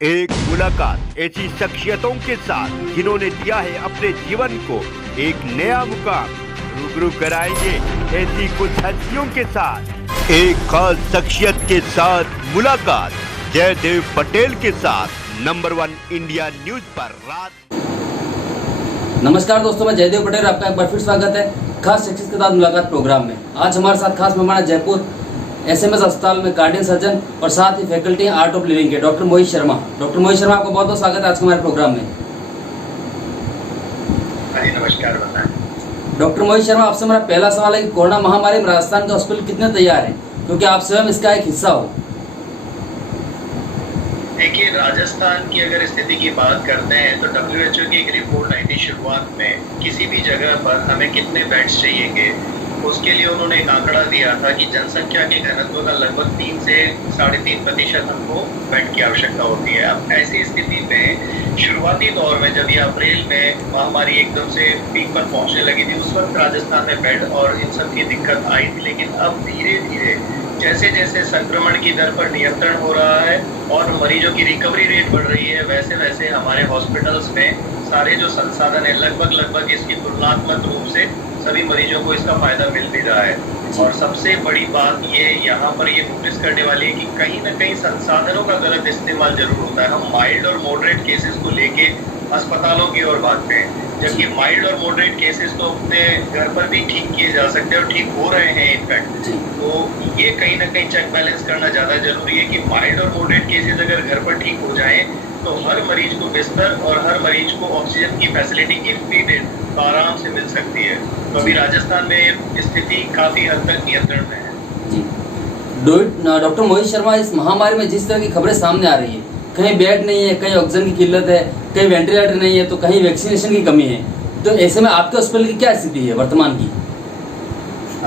एक मुलाकात ऐसी शख्सियतों के साथ जिन्होंने दिया है अपने जीवन को एक नया मुकाम। रूबरू कराएंगे ऐसी कुछ हस्तियों के साथ एक खास शख्सियत के साथ मुलाकात जयदेव पटेल के साथ नंबर 1 इंडिया न्यूज पर रात। नमस्कार दोस्तों, मैं जयदेव पटेल, आपका एक बार फिर स्वागत है खास शख्सियत के साथ मुलाकात प्रोग्राम में। आज हमारे साथ खास मेहमान है जयपुर एसएमएस अस्पताल में कार्डियन सर्जन और साथ ही फैकल्टी आर्ट ऑफ लिविंग के डॉक्टर मोहित शर्मा। डॉक्टर मोहित शर्मा, आपको बहुत बहुत स्वागत है आज के हमारे प्रोग्राम में। नमस्कार। डॉक्टर मोहित शर्मा, आपसे मेरा पहला सवाल है कि कोरोना महामारी में राजस्थान के हॉस्पिटल कितने तैयार हैं, क्योंकि आप स्वयं इसका एक हिस्सा हो। देखिए, राजस्थान की अगर स्थिति की बात करते हैं तो WHO की एक रिपोर्ट आई थी शुरुआत में, किसी भी जगह पर हमें कितने बेड्स चाहिए, उसके लिए उन्होंने एक आंकड़ा दिया था कि जनसंख्या के घनत्व का लगभग 3 से 3.5% हमको बेड की आवश्यकता होती है। अब ऐसी स्थिति में शुरुआती दौर में जब ये अप्रैल में महामारी एकदम से पीक पर पहुंचने लगी थी, उस वक्त राजस्थान में बेड और इन सब की दिक्कत आई थी। लेकिन अब धीरे धीरे जैसे जैसे संक्रमण की दर पर नियंत्रण हो रहा है और मरीजों की रिकवरी रेट बढ़ रही है, वैसे वैसे हमारे हॉस्पिटल्स में सारे जो संसाधन है लगभग इसकी तुलनात्मक रूप से सभी मरीजों को इसका फायदा मिल भी रहा है। और सबसे बड़ी बात ये यहाँ पर ये नोटिस करने वाली है कि कहीं ना कहीं संसाधनों का गलत इस्तेमाल जरूर होता है। हम माइल्ड और मॉडरेट केसेस को लेके अस्पतालों की ओर भागते हैं, जबकि माइल्ड और मॉडरेट केसेस तो अपने घर पर भी ठीक किए जा सकते हैं और ठीक हो रहे हैं इनफैक्ट। तो ये कहीं ना कहीं चेक बैलेंस करना ज़्यादा जरूरी है कि माइल्ड और मॉडरेट केसेस अगर घर पर ठीक हो जाएं तो हर मरीज को बिस्तर और हर मरीज को ऑक्सीजन की फैसिलिटी इफ नीडेड तो आराम से मिल सकती है। तो अभी राजस्थान में स्थिति काफी हद तक नियंत्रण में है। जी डॉक्टर मोहित शर्मा, इस महामारी में जिस तरह की खबरें सामने आ रही है, कहीं बेड नहीं है, कहीं ऑक्सीजन की किल्लत है, कहीं वेंटिलेटर नहीं है, तो कहीं वैक्सीनेशन की कमी है, तो ऐसे में आपके हॉस्पिटल की क्या स्थिति है वर्तमान की?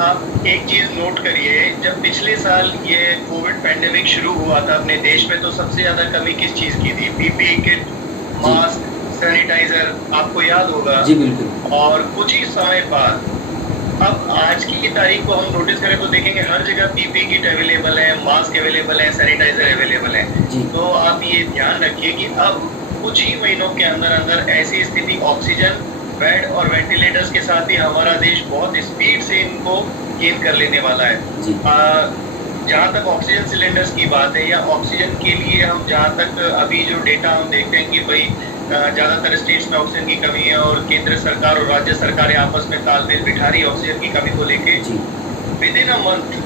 आप एक चीज नोट करिए, जब पिछले साल ये कोविड पैंडेमिक शुरू हुआ था अपने देश में, तो सबसे ज्यादा कमी किस चीज की थी? पीपीई किट, मास्क, सैनिटाइजर, आपको याद होगा। जी बिल्कुल। और कुछ ही समय बाद अब आज की तारीख को हम नोटिस करें तो देखेंगे हर जगह पीपीई किट अवेलेबल है, मास्क अवेलेबल है, सैनिटाइजर अवेलेबल है। तो आप ये ध्यान रखिए कि अब कुछ ही महीनों के अंदर अंदर ऐसी स्थिति ऑक्सीजन, बेड और वेंटिलेटर्स के साथ ही हमारा देश बहुत स्पीड से इनको गेन कर लेने वाला है। जहाँ तक ऑक्सीजन सिलेंडर्स की बात है या ऑक्सीजन के लिए हम जहाँ तक अभी जो डेटा हम देखते हैं कि भाई ज़्यादातर स्टेट्स में ऑक्सीजन की कमी है और केंद्र सरकार और राज्य सरकारें आपस में तालमेल बिठा रही है ऑक्सीजन की कमी को लेके। विद इन अ मंथ,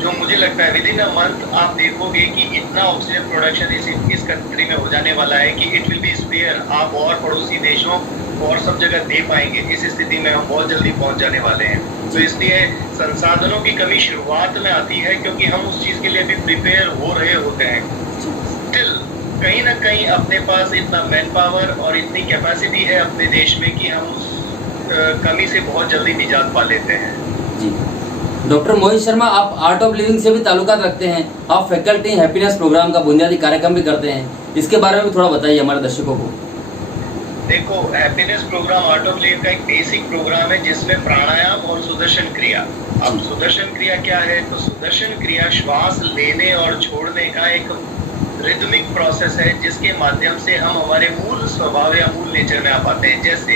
जो मुझे लगता है विद इन अ मंथ आप देखोगे कि इतना ऑक्सीजन प्रोडक्शन इस कंट्री में हो जाने वाला है कि इट विल बी स्पेयर। आप और पड़ोसी देशों और सब जगह दे पाएंगे। इस स्थिति में हम बहुत जल्दी पहुंच जाने वाले हैं। तो इसलिए संसाधनों की कमी शुरुआत में आती है क्योंकि हम उस चीज के लिए भी प्रिपेयर हो रहे होते हैं। स्टिल कहीं ना कहीं अपने पास इतना मैन पावर और इतनी कैपेसिटी है अपने देश में कि हम उस कमी से बहुत जल्दी निजात पा लेते हैं। जी डॉक्टर मोहित शर्मा, आप आर्ट ऑफ लिविंग से भी ताल्लुकात रखते हैं, आप फैकल्टी हैप्पीनेस प्रोग्राम का बुनियादी कार्यक्रम भी करते हैं, इसके बारे में भी थोड़ा बताइए हमारे दर्शकों को। देखो, happiness programme art of living का एक बेसिक प्रोग्राम है जिसमें प्राणायाम और सुदर्शन क्रिया। अब सुदर्शन क्रिया क्या है? तो सुदर्शन क्रिया श्वास लेने और छोड़ने का एक रिदमिक प्रोसेस है जिसके माध्यम से हम हमारे मूल स्वभाव या मूल नेचर में आ पाते हैं। जैसे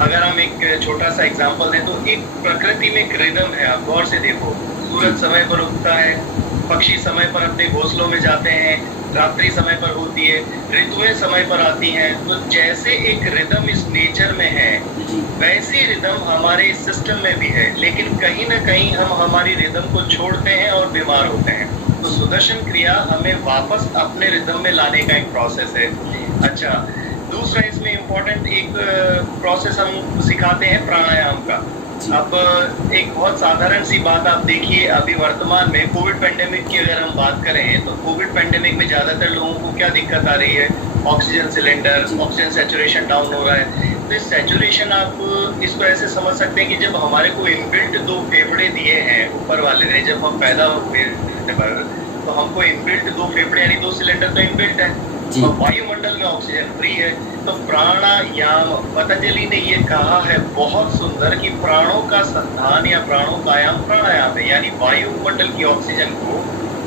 अगर हम एक छोटा सा एग्जांपल दें तो एक प्रकृति में एक रिदम है, आप गौर से देखो। सूरज समय पर उगता है, पक्षी समय पर अपने घोंसलों में जाते हैं, रात्रि समय पर होती है, ऋतुएं समय पर आती हैं। तो जैसे एक रिदम इस नेचर में है, वैसी रिदम हमारे इस सिस्टम में भी है। लेकिन कहीं ना कहीं हम हमारी रिदम को छोड़ते हैं और बीमार होते हैं। तो सुदर्शन क्रिया हमें वापस अपने रिदम में लाने का एक प्रोसेस है। अच्छा, दूसरा इसमें इम्पोर्टेंट एक प्रोसेस हम सिखाते हैं प्राणायाम का। अब एक बहुत साधारण सी बात आप देखिए, अभी वर्तमान में कोविड पेंडेमिक की अगर हम बात करें तो कोविड पेंडेमिक में ज्यादातर लोगों को क्या दिक्कत आ रही है? Oxygen cylinder, oxygen saturation down हो रहा है। तो इस सैचुरेशन आप इसको ऐसे समझ सकते हैं कि जब हमारे को इनबिल्ट 2 फेफड़े दिए हैं ऊपर वाले ने, जब हम पैदा हुए तो हमको इनबिल्ट 2 फेफड़े यानी 2 सिलेंडर तो इनबिल्ट है और वायुमंडल में ऑक्सीजन फ्री है। तो प्राणायाम, पतंजलि ने ये कहा है बहुत सुंदर कि प्राणों का संधान या प्राणों का आयाम प्राणायाम है, यानी वायुमंडल की ऑक्सीजन को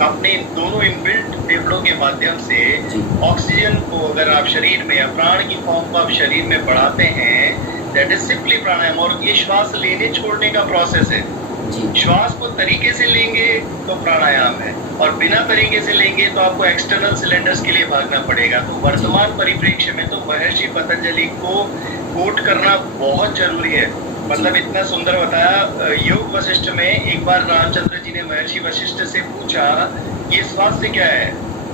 अपने इन दोनों इनबिल्ट फेफड़ों के माध्यम से जी। ऑक्सीजन को अगर आप शरीर में या प्राण की फॉर्म को आप शरीर में बढ़ाते हैं, दैट इज सिंपली प्राणायाम। और ये श्वास लेने छोड़ने का प्रोसेस है। जी। श्वास को तरीके से लेंगे तो प्राणायाम है, और बिना तरीके से लेंगे तो आपको एक्सटर्नल सिलेंडर्स के लिए भागना पड़ेगा। तो वर्तमान परिप्रेक्ष्य में तो महर्षि पतंजलि को कोट करना बहुत जरूरी है। मतलब इतना सुंदर बताया। योग वशिष्ठ में एक बार रामचंद्र जी ने महर्षि वशिष्ठ से पूछा, ये स्वास्थ्य क्या है,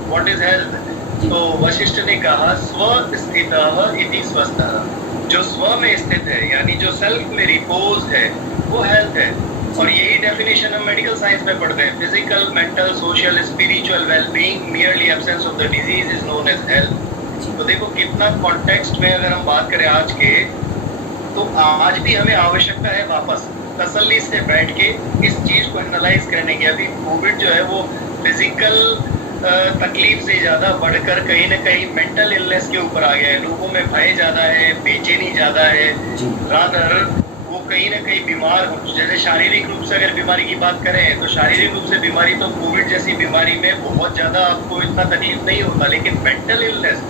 व्हाट इज हेल्थ? तो वशिष्ठ ने कहा, स्व स्थितः इति स्वस्थः। जो स्व में स्थित है, यानी जो सेल्फ में रिपोज है, वो हेल्थ है। और यही डेफिनेशन हम मेडिकल साइंस में पढ़ते हैं। Physical, mental, social, spiritual wellbeing, merely absence of the disease is known as health. तो देखो कितना कॉन्टेक्स्ट में अगर हम बात करें आज के, तो आज भी हमें आवश्यकता है वापस तसल्ली से बैठ के इस चीज को एनालाइज करने की। अभी कोविड जो है वो फिजिकल तकलीफ से ज्यादा बढ़कर कहीं ना कहीं मेंटल इलनेस के ऊपर आ गया है। लोगों में भय ज्यादा है, बेचैनी ज्यादा है, रादर वो कहीं ना कहीं बीमार हो। जैसे शारीरिक रूप से अगर बीमारी की बात करें तो शारीरिक रूप से बीमारी तो कोविड जैसी बीमारी में बहुत ज्यादा आपको इतना तकलीफ नहीं होता, लेकिन मेंटल इलनेस,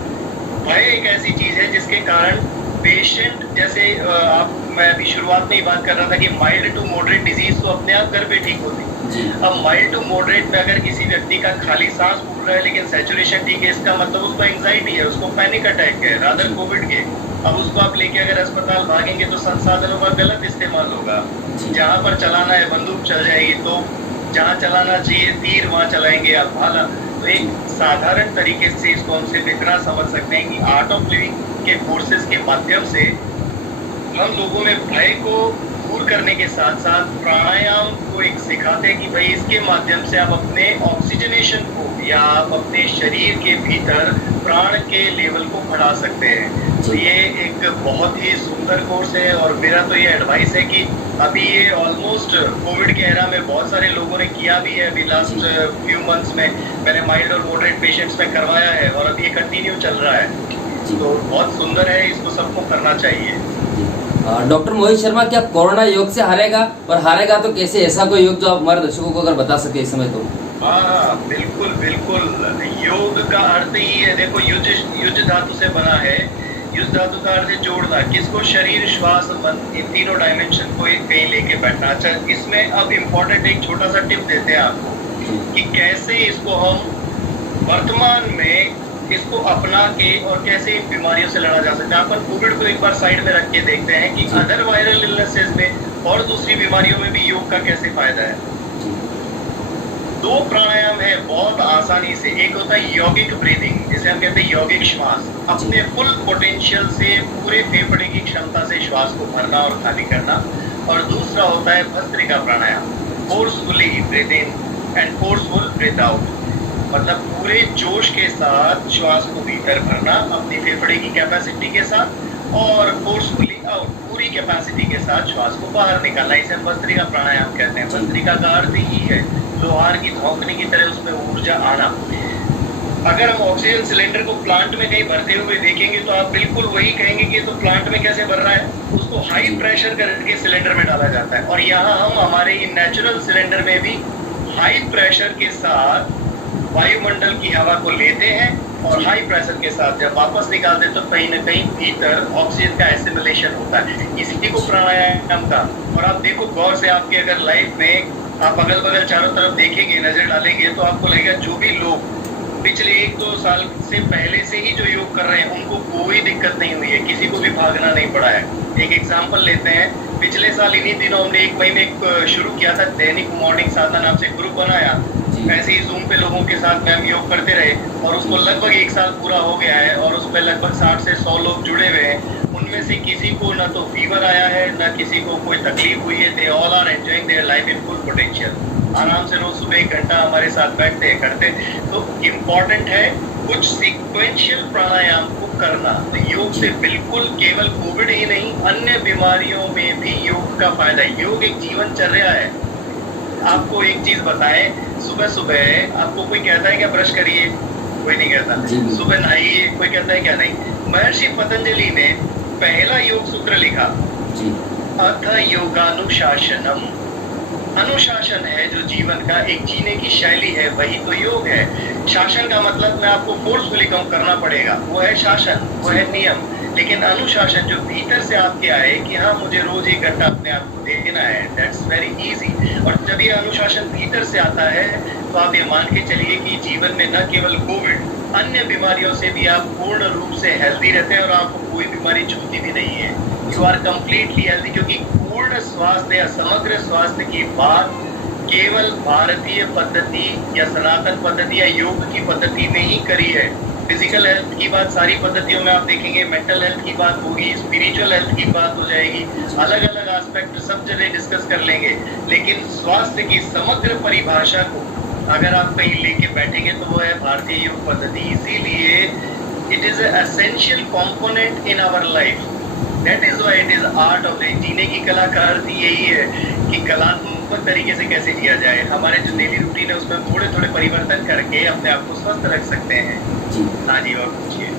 भय एक ऐसी चीज है जिसके कारण पेशेंट, जैसे मैं अभी शुरुआत में ही बात कर रहा था कि माइल्ड टू मॉडरेट डिजीज तो अपने आप घर पे ठीक होती। अब माइल्ड टू मॉडरेट में अगर किसी व्यक्ति का खाली सांस फूल रहा है लेकिन सैचुरेशन ठीक है, इसका मतलब उसको एंजाइटी है, उसको पैनिक अटैक है, रादर कोविड के। अब उसको आप लेके अगर अस्पताल भागेंगे तो संसाधनों का गलत इस्तेमाल होगा। जहाँ पर चलाना है बंदूक चल जाएगी, तो जहाँ चलाना चाहिए तीर वहाँ चलाएंगे आप भाला। तो एक साधारण तरीके से इसको हम सिर्फ इतना समझ सकते हैं कि आर्ट ऑफ लिविंग के कोर्सेज के माध्यम से हम लोगों में भय को दूर करने के साथ साथ प्राणायाम को एक सिखाते हैं कि भाई इसके माध्यम से आप अपने ऑक्सीजनेशन को या आप अपने शरीर के भीतर प्राण के लेवल को बढ़ा सकते हैं। तो ये एक बहुत ही सुंदर कोर्स है, और मेरा तो ये एडवाइस है कि अभी ये ऑलमोस्ट कोविड के एरा में बहुत सारे लोगों ने किया भी है। अभी लास्ट फ्यू मंथ्स में मैंने माइल्ड और मॉडरेट पेशेंट्स में करवाया है, और अभी ये कंटिन्यू चल रहा है। तो बहुत सुंदर है, इसको सबको करना चाहिए। डॉक्टर मोहित शर्मा, क्या कोरोना योग से हारेगा, और हारेगा तो कैसे? ऐसा कोई योग जो आप हमारे दर्शकों को अगर बता सके इस समय तो। हाँ बिल्कुल बिल्कुल। योग का अर्थ ही है, देखो युज धातु से बना है। युज धातु का अर्थ है जोड़ना। किसको? शरीर, श्वास, मन, इन तीनों डायमेंशन को कहीं लेके बैठना। अच्छा, इसमें अब इम्पोर्टेंट एक छोटा सा टिप देते हैं आपको कि कैसे इसको हम वर्तमान में इसको अपना के और कैसे इन बीमारियों से लड़ा जा सकता है। अपन कोविड को एक बार साइड में रख के देखते हैं कि अदर वायरल इलनेसेस में और दूसरी बीमारियों में भी योग का कैसे फायदा है। दो प्राणायाम है बहुत आसानी से। एक होता है यौगिक ब्रीदिंग, जिसे हम कहते हैं यौगिक श्वास, अपने फुल पोटेंशियल से पूरे फेफड़े की क्षमता से श्वास को भरना और खाली करना। और दूसरा होता है bhastrika pranayama, forcefully breathe in and forceful breathe out. मतलब पूरे जोश के साथ श्वास को भीतर भरना अपनी फेफड़े की कैपेसिटी के साथ, और फोर्सफुली आउट पूरी कैपेसिटी के साथ श्वास को बाहर निकालना। इसे हम भस्त्रिका प्राणायाम कहते हैं। भस्त्रिका का अर्थ ही है लोहार की धौंकने की तरह उसमें ऊर्जा आना। अगर हम ऑक्सीजन सिलेंडर को प्लांट में कहीं भरते हुए देखेंगे तो आप बिल्कुल वही कहेंगे कि तो प्लांट में कैसे भर रहा है। उसको हाई प्रेशर करके सिलेंडर में डाला जाता है, और यहाँ हम हमारे नेचुरल सिलेंडर में भी हाई प्रेशर के साथ वायुमंडल की हवा को लेते हैं, और हाई प्रेशर के साथ जब वापस निकालते हैं तो कहीं ना कहीं भीतर ऑक्सीजन का एसिमिलेशन होता है। इसी को प्राणायाम का। और आप देखो गौर से, आपके अगर लाइफ में आप अगल बगल चारों तरफ देखेंगे, नजर डालेंगे, तो आपको लगेगा जो भी लोग पिछले 1-2 साल से पहले से ही जो योग कर रहे हैं उनको कोई दिक्कत नहीं हुई है, किसी को भी भागना नहीं पड़ा है। एक एग्जाम्पल लेते हैं, पिछले साल इन्हीं दिनों हमने 1 मई में शुरू किया था दैनिक मॉर्निंग साधना नाम से ग्रुप बनाया। ऐसे ही जूम पे लोगों के साथ में हम योग करते रहे, और उसको लगभग 1 साल पूरा हो गया है, और उसमें लगभग 60 से 100 लोग जुड़े हुए हैं। उनमें से किसी को ना तो फीवर आया है, ना किसी को कोई तकलीफ हुई है। They all are enjoying their life in full potential. आराम से रोज सुबह 1 घंटा हमारे साथ बैठते हैं, करते। तो इम्पोर्टेंट है कुछ सीक्वेंशियल प्राणायाम को करना। तो योग से बिल्कुल केवल कोविड ही नहीं, अन्य बीमारियों में भी योग का फायदा है। योग एक जीवनचर्या है। आपको एक चीज बताएं, सुबह सुबह आपको कोई कहता है क्या ब्रश करिए? कोई नहीं कहता। सुबह नहाइए? कोई कहता है क्या? नहीं। महर्षि पतंजलि ने पहला योग सूत्र लिखा, अथ योगानुशासनम अनुशासन है जो जीवन का एक जीने की शैली है, वही तो योग है। शासन का मतलब मैं आपको फोर्सफुली कम करना पड़ेगा, वो है शासन, वो है नियम। लेकिन अनुशासन जो भीतर से आपके आए कि हाँ मुझे रोज 1 घंटा अपने आप को देना है, दैट्स वेरी इजी। और जब ये अनुशासन भीतर से आता है तो आप ये मान के चलिए कि जीवन में न केवल कोविड, अन्य बीमारियों से भी आप पूर्ण रूप से हेल्दी रहते हैं और आपको कोई बीमारी छूती भी नहीं है। यू आर कंप्लीटली हेल्दी, क्योंकि पूर्ण स्वास्थ्य या समग्र स्वास्थ्य की बात केवल भारतीय पद्धति या सनातन पद्धति या योग की पद्धति में ही करी है। फिजिकल हेल्थ की बात सारी पद्धतियों में आप देखेंगे, मेंटल हेल्थ की बात होगी, स्पिरिचुअल हेल्थ की बात हो जाएगी, अलग अलग एस्पेक्ट सब जगह डिस्कस कर लेंगे। लेकिन स्वास्थ्य की समग्र परिभाषा को अगर आप कहीं लेके बैठेंगे तो वो है भारतीय योग पद्धति। इसीलिए it is essential component in our life, that is why it is art of life. जीने की कला का अर्थ यही है कि कलात्मक तरीके से कैसे जिया जाए। हमारे जो डेली रूटीन है उसमें थोड़े थोड़े परिवर्तन करके अपने आप को स्वस्थ रख सकते हैं। जी हाँ जी, और पूछिए।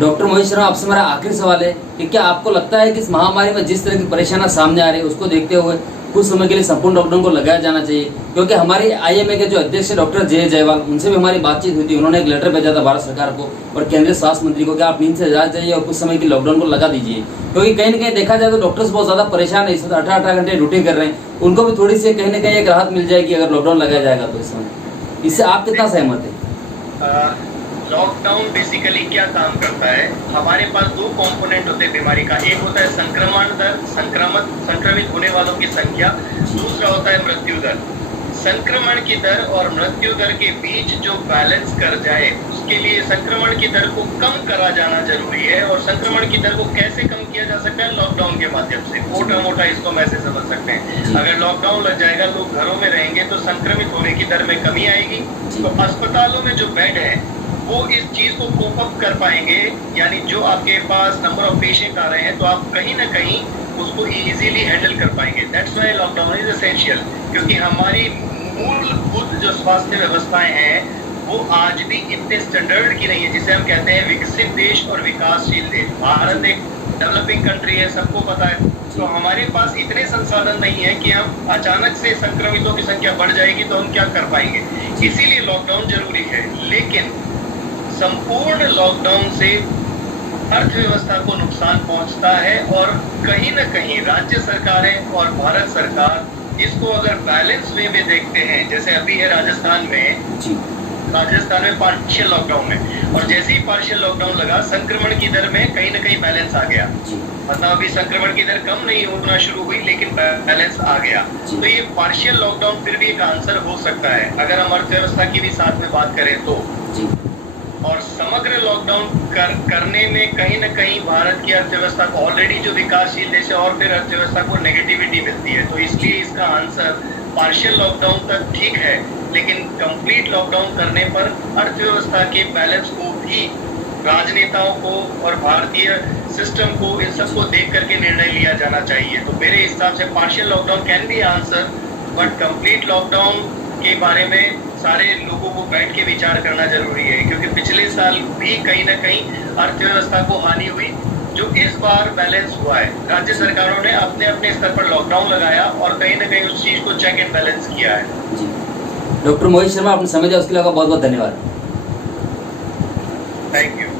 डॉक्टर मोहित शर्मा, आपसे मेरा आखिरी सवाल है कि क्या आपको लगता है कि इस महामारी में जिस तरह की परेशानियां सामने आ रही है उसको देखते हुए कुछ समय के लिए संपूर्ण लॉकडाउन को लगाया जाना चाहिए? क्योंकि हमारी IMA के जो अध्यक्ष है डॉक्टर जे जयवाल, उनसे भी हमारी बातचीत हुई थी। उन्होंने एक लेटर भेजा था भारत सरकार को और केंद्रीय स्वास्थ्य मंत्री को कि आप नींद से जाग जाइए और कुछ समय की लॉकडाउन को लगा दीजिए। क्योंकि कहीं ना कहीं देखा जाए तो डॉक्टर्स बहुत ज़्यादा परेशान है, इस वक्त 18 घंटे ड्यूटी कर रहे हैं। उनको भी थोड़ी सी कहीं ना कहीं एक राहत मिल जाएगी अगर लॉकडाउन लगाया जाएगा तो। इस समय इससे आप कितना सहमत है? लॉकडाउन बेसिकली क्या काम करता है, हमारे पास 2 कंपोनेंट होते हैं बीमारी का। एक होता है संक्रमण दर, संक्रमित होने वालों की संख्या, दूसरा होता है मृत्यु दर। संक्रमण की दर और मृत्यु दर के बीच जो बैलेंस कर जाए उसके लिए संक्रमण की दर को कम करा जाना जरूरी है। और संक्रमण की दर को कैसे कम किया जा सकता है? लॉकडाउन के माध्यम से। मोटा मोटा इसको हम ऐसे समझ सकते हैं, अगर लॉकडाउन लग जाएगा, लोग घरों में रहेंगे तो संक्रमित होने की दर में कमी आएगी। तो अस्पतालों में जो बेड है वो इस चीज को कोप अप कर पाएंगे, यानी जो आपके पास नंबर ऑफ पेशेंट आ रहे हैं तो आप कहीं ना कहीं उसको इजीली हैंडल कर पाएंगे। That's why lockdown is essential, क्योंकि हमारी मूलभूत जो स्वास्थ्य व्यवस्थाएं हैं वो आज भी इतने स्टैंडर्ड की नहीं है, जिसे हम कहते हैं विकसित देश और विकासशील देश। भारत एक डेवलपिंग कंट्री है, सबको पता है। तो हमारे पास इतने संसाधन नहीं है कि हम अचानक से संक्रमितों की संख्या बढ़ जाएगी तो हम क्या कर पाएंगे। इसीलिए लॉकडाउन जरूरी है। लेकिन संपूर्ण लॉकडाउन से अर्थव्यवस्था को नुकसान पहुंचता है और कहीं न कहीं राज्य सरकारें और भारत सरकार इसको अगर बैलेंस वे में देखते हैं, जैसे अभी है राजस्थान में पार्शियल लॉकडाउन में, और जैसे ही पार्शियल लॉकडाउन लगा संक्रमण की दर में कहीं न कहीं बैलेंस आ गया। मतलब अभी संक्रमण की दर कम नहीं होना शुरू हुई लेकिन बैलेंस आ गया। तो ये पार्शियल लॉकडाउन फिर भी एक आंसर हो सकता है अगर हम अर्थव्यवस्था की भी साथ में बात करें तो। और समग्र लॉकडाउन करने में कहीं न कहीं भारत की अर्थव्यवस्था को, ऑलरेडी जो विकासशील देश है, और फिर अर्थव्यवस्था को नेगेटिविटी मिलती है। तो इसलिए इसका आंसर पार्शियल लॉकडाउन तक ठीक है, लेकिन कंप्लीट लॉकडाउन करने पर अर्थव्यवस्था के बैलेंस को भी राजनेताओं को और भारतीय सिस्टम को, इन सबको देख करके निर्णय लिया जाना चाहिए। तो मेरे हिसाब से partial lockdown can be answer, but complete lockdown के बारे में सारे लोगों को बैठ के विचार करना जरूरी है, क्योंकि पिछले साल भी कहीं ना कहीं अर्थव्यवस्था को हानि हुई, जो इस बार बैलेंस हुआ है। राज्य सरकारों ने अपने अपने स्तर पर लॉकडाउन लगाया और कहीं ना कहीं उस चीज को चेक एंड बैलेंस किया है। जी डॉक्टर मोहित शर्मा, आपने समय दिया उसके लिए आपका बहुत बहुत धन्यवाद। Thank you.